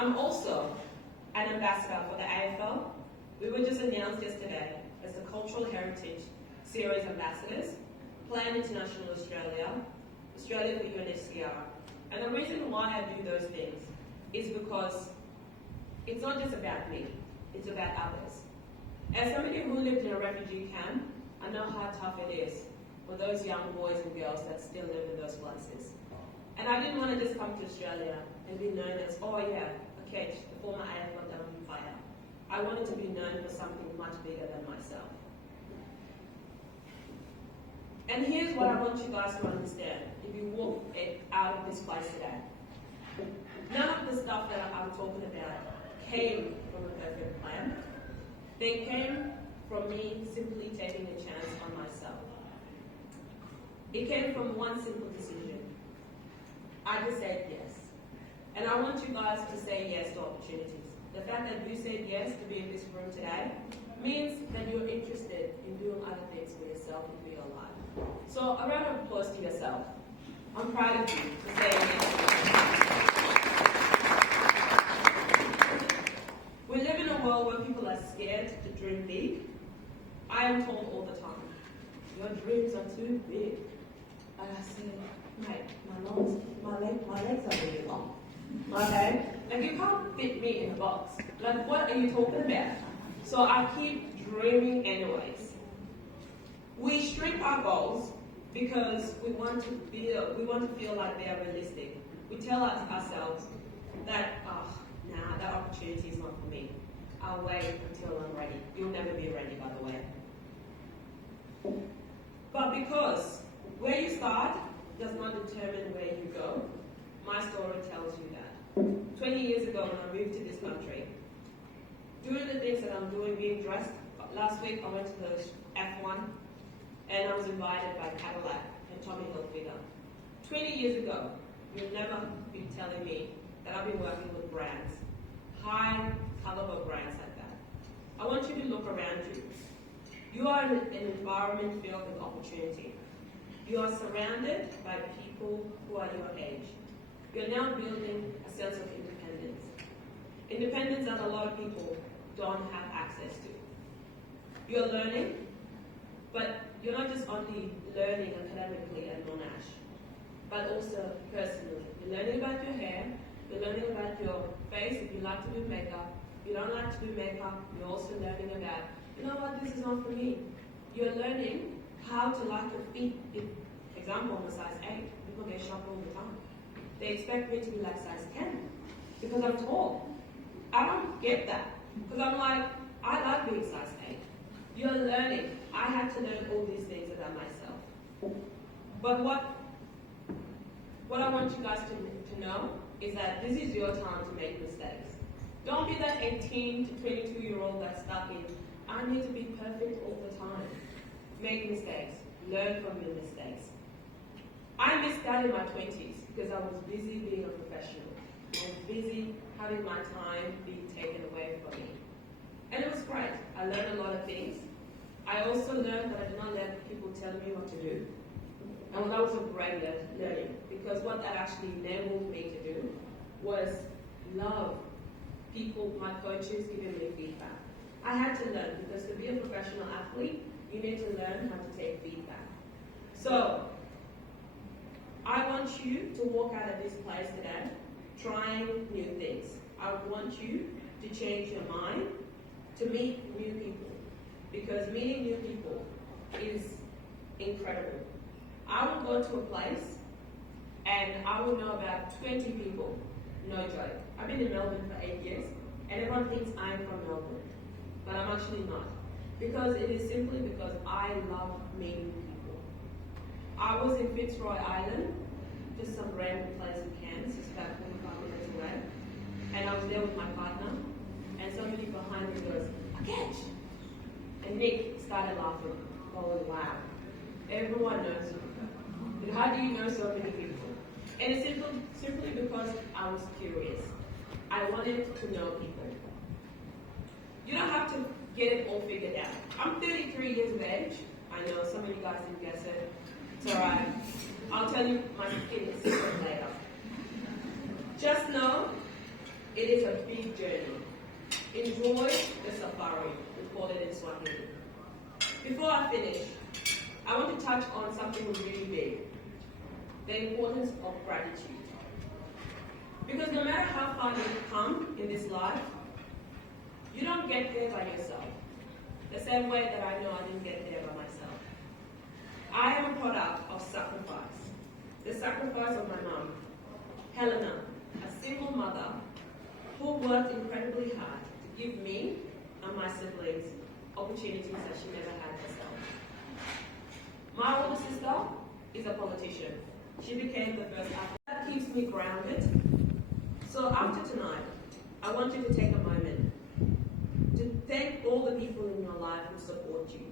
I'm also an ambassador for the AFL. We were just announced yesterday as the Cultural Heritage Series Ambassadors, Plan International Australia, Australia for UNHCR. And the reason why I do those things is because it's not just about me, it's about others. As somebody who lived in a refugee camp, I know how tough it is for those young boys and girls that still live in those places. And I didn't want to just come to Australia and be known as, oh yeah, Akec, the former AFLW player. I wanted to be known for something much bigger than myself. And here's what I want you guys to understand if you walk out of this place today. None of the stuff that I'm talking about came from a perfect plan. They came from me simply taking a chance on myself. It came from one simple decision. I just said yes. And I want you guys to say yes to opportunities. The fact that you said yes to be in this room today means that you're interested in doing other things for yourself and for your life. So a round of applause to yourself. I'm proud of you for saying yes. We live in a world where people are scared to dream big. I am told all the time, your dreams are too big. And I say, mate, my legs are really long. Okay? Like you can't fit me in a box. Like what are you talking about? So I keep dreaming anyways. We shrink our goals because we want to feel like they are realistic. We tell ourselves that, that opportunity is not for me. I'll wait until I'm ready. You'll never be ready, by the way. But because where you start does not determine where you go, my story tells you that. 20 years ago when I moved to this country, doing the things that I'm doing, being dressed, last week I went to the F1 and I was invited by Cadillac and Tommy Hilfiger. 20 years ago, you'll never be telling me that I've been working with brands, high caliber brands like that. I want you to look around you. You are in an environment filled with opportunity. You are surrounded by people who are your age. You're now building a sense of independence. Independence that a lot of people don't have access to. You're learning, but you're not just only learning academically at Monash, but also personally. You're learning about your hair, you're learning about your face, if you like to do makeup. If you don't like to do makeup, you're also learning about, you know what, this is not for me. You're learning how to like your feet. Example, I'm a size 8. People get shocked all the time. They expect me to be like size 10 because I'm tall. I don't get that because I'm like, I like being size 8. You're learning. I had to learn all these things about myself. But what I want you guys to know is that this is your time to make mistakes. Don't be that 18 to 22-year-old that's stuck in, I need to be perfect all the time. Make mistakes. Learn from your mistakes. I missed out in my 20s because I was busy being a professional. I was busy having my time being taken away from me. And it was great. I learned a lot of things. I also learned that I did not let people tell me what to do. And that was a great learning because what that actually enabled me to do was love people, my coaches giving me feedback. I had to learn because to be a professional athlete, you need to learn how to take feedback. So, I want you to walk out of this place today trying new things. I want you to change your mind, to meet new people. Because meeting new people is incredible. I will go to a place and I will know about 20 people. No joke. I've been in Melbourne for 8 years and everyone thinks I'm from Melbourne. But I'm actually not. Because it is simply because I love meeting people. I was in Fitzroy Island, just some random place in Cairns, just about 25 minutes away. And I was there with my partner, and somebody behind me goes, Akec! And Nick started laughing. Oh, wow. Everyone knows you. How do you know so many people? And it's simply because I was curious. I wanted to know people. You don't have to get it all figured out. I'm 33 years of age. I know some of you guys didn't guess it. It's alright. I'll tell you my secret later. Just know It is a big journey. Enjoy the safari, we call it in Swahili. Before I finish, I want to touch on something really big, the importance of gratitude. Because no matter how far you've come in this life, you don't get there by yourself. The same way that I know I didn't get there by myself. I am a product of sacrifice. The sacrifice of my mom, Helena, a single mother who worked incredibly hard to give me and my siblings opportunities that she never had herself. My older sister is a politician. She became the first athlete. That keeps me grounded. So after tonight, I want you to take a moment to thank all the people in your life who support you.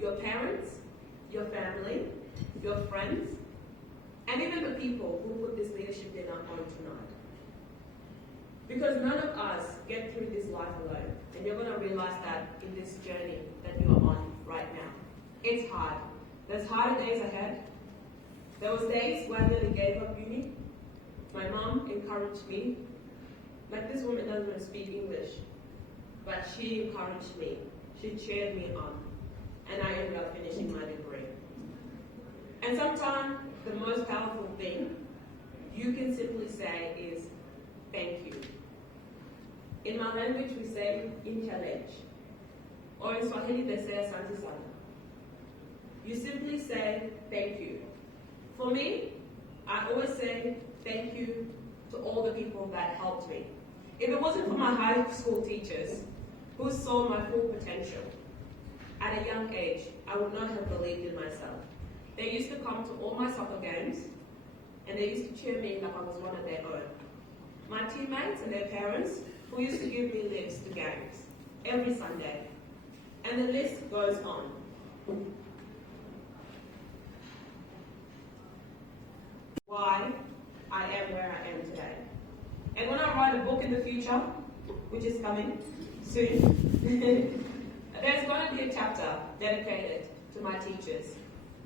Your parents, your family, your friends, and even the people who put this leadership dinner on tonight. Because none of us get through this life alone. And you're going to realize that in this journey that you are on right now. It's hard. There's harder days ahead. There was days when I nearly gave up uni. My mom encouraged me. Like, this woman doesn't even speak English, but she encouraged me. She cheered me on. And I ended up finishing my degree. And sometimes the most powerful thing you can simply say is, thank you. In my language, we say, "Inchalech," or in Swahili, they say, "Asante sana." You simply say, thank you. For me, I always say thank you to all the people that helped me. If it wasn't for my high school teachers who saw my full potential, at a young age, I would not have believed in myself. They used to come to all my soccer games, and they used to cheer me like I was one of their own. My teammates and their parents, who used to give me lifts to games every Sunday. And the list goes on. Why I am where I am today. And when I write a book in the future, which is coming soon, there's going to be a chapter dedicated to my teachers.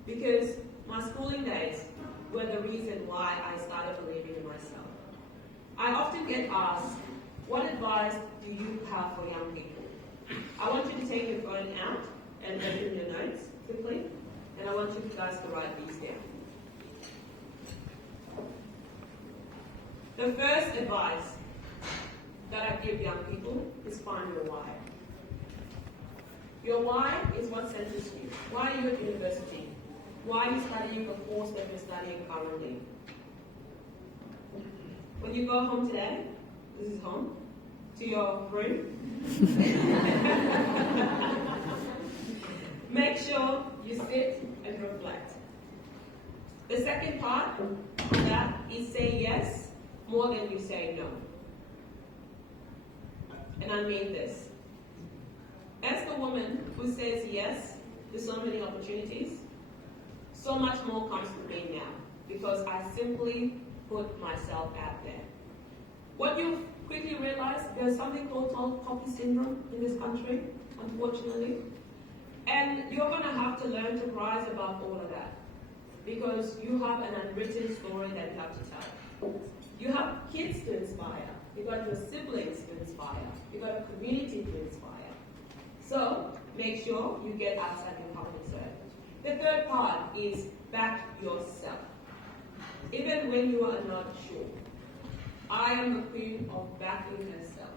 Because my schooling days were the reason why I started believing in myself. I often get asked, what advice do you have for young people? I want you to take your phone out and open your notes quickly, and I want you guys to write these down. The first advice that I give young people is find your why. Your why is what centers you. Why are you at university? Why are you studying the course that you're studying currently? When you go home today, this is home, to your room, make sure you sit and reflect. The second part of that is say yes more than you say no. And I mean this. As the woman who says yes to so many opportunities, so much more comes to me now because I simply put myself out there. What you quickly realize, there's something called tall poppy syndrome in this country, unfortunately. And you're going to have to learn to rise above all of that because you have an unwritten story that you have to tell. You have kids to inspire. You got your siblings to inspire. You got a community to inspire. So make sure you get outside your comfort zone. The third part is back yourself. Even when you are not sure. I am the queen of backing myself.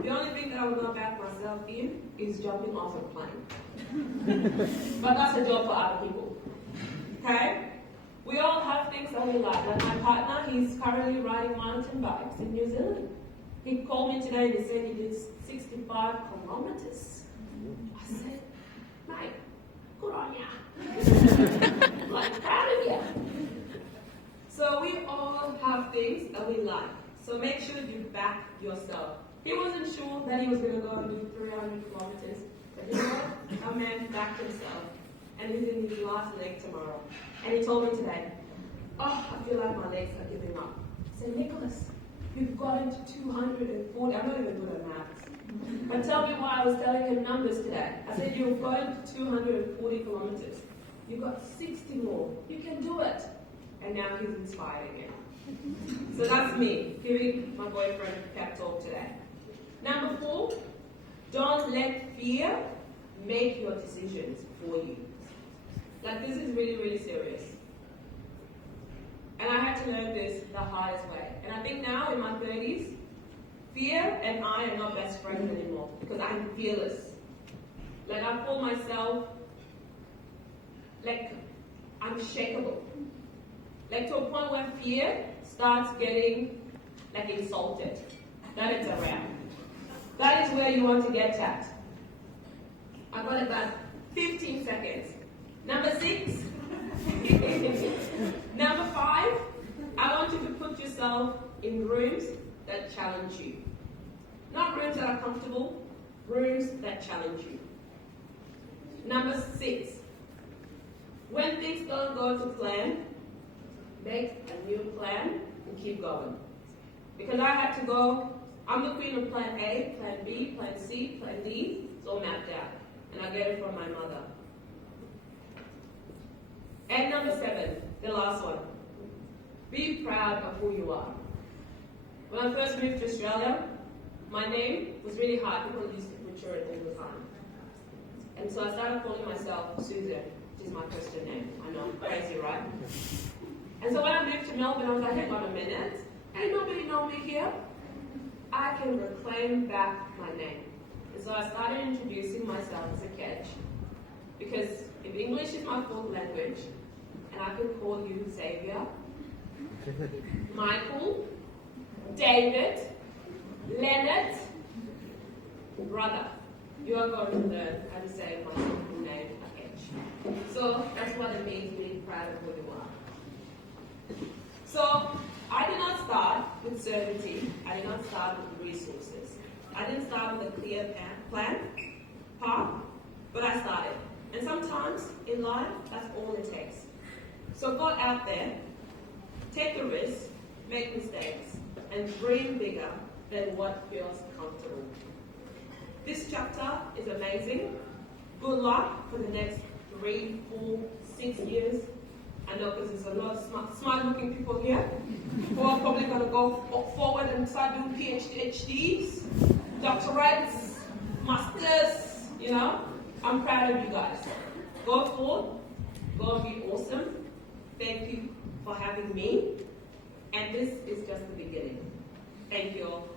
The only thing that I will not back myself in is jumping off a plane. But that's a job for other people. Okay? We all have things that we like. Like my partner, he's currently riding mountain bikes in New Zealand. He called me today and he said he did 65 kilometers. I said, mate, good on ya. Like, proud of you. So we all have things that we like. So make sure you back yourself. He wasn't sure that he was going to go and do 300 kilometers. But you know what? Our man backed himself. And he's in his last leg tomorrow. And he told me today, oh, I feel like my legs are giving up. I said, Nicholas, you've gotten to 240. I'm not even good at maths. But tell me why I was telling him numbers today. I said, you've gotten to 240 kilometers. You've got 60 more. You can do it. And now he's inspired again. So that's me, giving my boyfriend a pep talk today. Number 4, don't let fear make your decisions for you. Like, this is really, really serious. And I had to learn this the hardest way. And I think now in my 30s, fear and I are not best friends anymore because I'm fearless. Like, I call myself, like, unshakable. Like, to a point where fear starts getting, like, insulted. That is a wrap. That is where you want to get at. I've got about 15 seconds. Number 6. Number 5, I want you to put yourself in rooms that challenge you. Not rooms that are comfortable, rooms that challenge you. Number 6, when things don't go to plan, make a new plan and keep going. Because I had to go, I'm the queen of plan A, plan B, plan C, plan D, it's all mapped out. And I get it from my mother. And number 7, the last one. Be proud of who you are. When I first moved to Australia, my name was really hard. People used to butcher it all the time. And so I started calling myself Susan, which is my Christian name. I know, crazy, right? And so when I moved to Melbourne, I was like, hang on a minute. Ain't nobody know me here. I can reclaim back my name. And so I started introducing myself as Akec. Because if English is my fourth language, and I can call you Xavier, Michael, David, Leonard, brother, you are going to learn how to say my simple name, Akec. So that's what it means being proud of who you are. So I did not start with certainty. I did not start with resources. I didn't start with a clear path, but I started. And sometimes in life, that's all it takes. So go out there, take the risk, make mistakes, and dream bigger than what feels comfortable. This chapter is amazing. Good luck for the next 3, 4, 6 years. I know because there's a lot of smart-looking people here who are probably going to go forward and start doing PhDs, doctorates, masters, you know. I'm proud of you guys. Go forward. Go and be awesome. Thank you for having me. And this is just the beginning. Thank you all.